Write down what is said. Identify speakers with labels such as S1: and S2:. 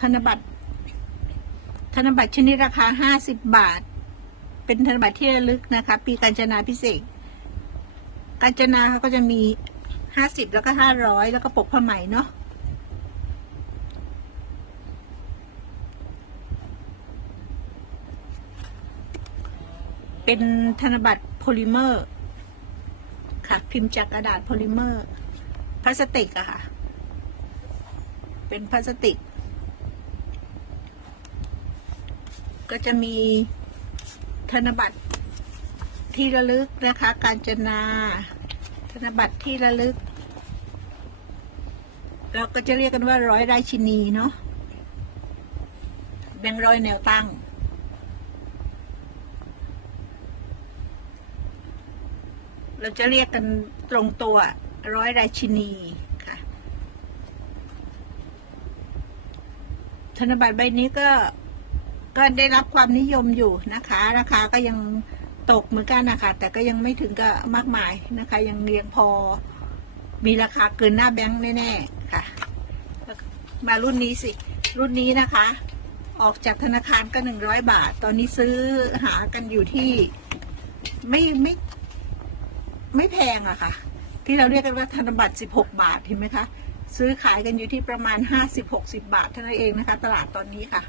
S1: ธนบัตร ธนบัตรชนิดราคาห้าสิบบาท เป็นธนบัตรที่ระลึกนะคะ ปีการจนาพิเศษการจนาเขาก็จะมีห้าสิบแล้วก็ห้าร้อยแล้วก็ปกผ้าไหมเนาะเป็นธนบัตรโพลิเมอร์ ค่ะ พิมพ์จากกระดาษโพลิเมอร์พลาสติกอะค่ะ เป็นพลาสติก ก็จะมีธนบัตรที่ระลึกนะคะ การจนา ธนบัตรที่ระลึก เราก็จะเรียกกันว่าร้อยราชินีเนาะแบงร้อยแนวตั้ง เราจะเรียกกันตรงตัวร้อยราชินีค่ะ ธนบัตรใบนี้ก็ ก็ได้รับความนิยมอยู่นะคะ ราคาก็ยังตกเหมือนกันนะคะแต่ก็ยังไม่ถึงกับมากมายนะคะ ยังเรียงพอ มีราคาเกินหน้าแบงค์แน่ๆค่ะ มารุ่นนี้สิ รุ่นนี้นะคะ ออกจากธนาคารก็หนึ่งร้อยบาท ตอนนี้ซื้อหากันอยู่ที่ไม่ไม่ไม่แพงอะค่ะ ที่เราเรียกกันว่าธนบัตร 16 บาทเห็นไหมคะ ซื้อขายกันอยู่ที่ประมาณ 50-60 บาทเท่านั้นเองนะคะ ตลาดตอนนี้ค่ะ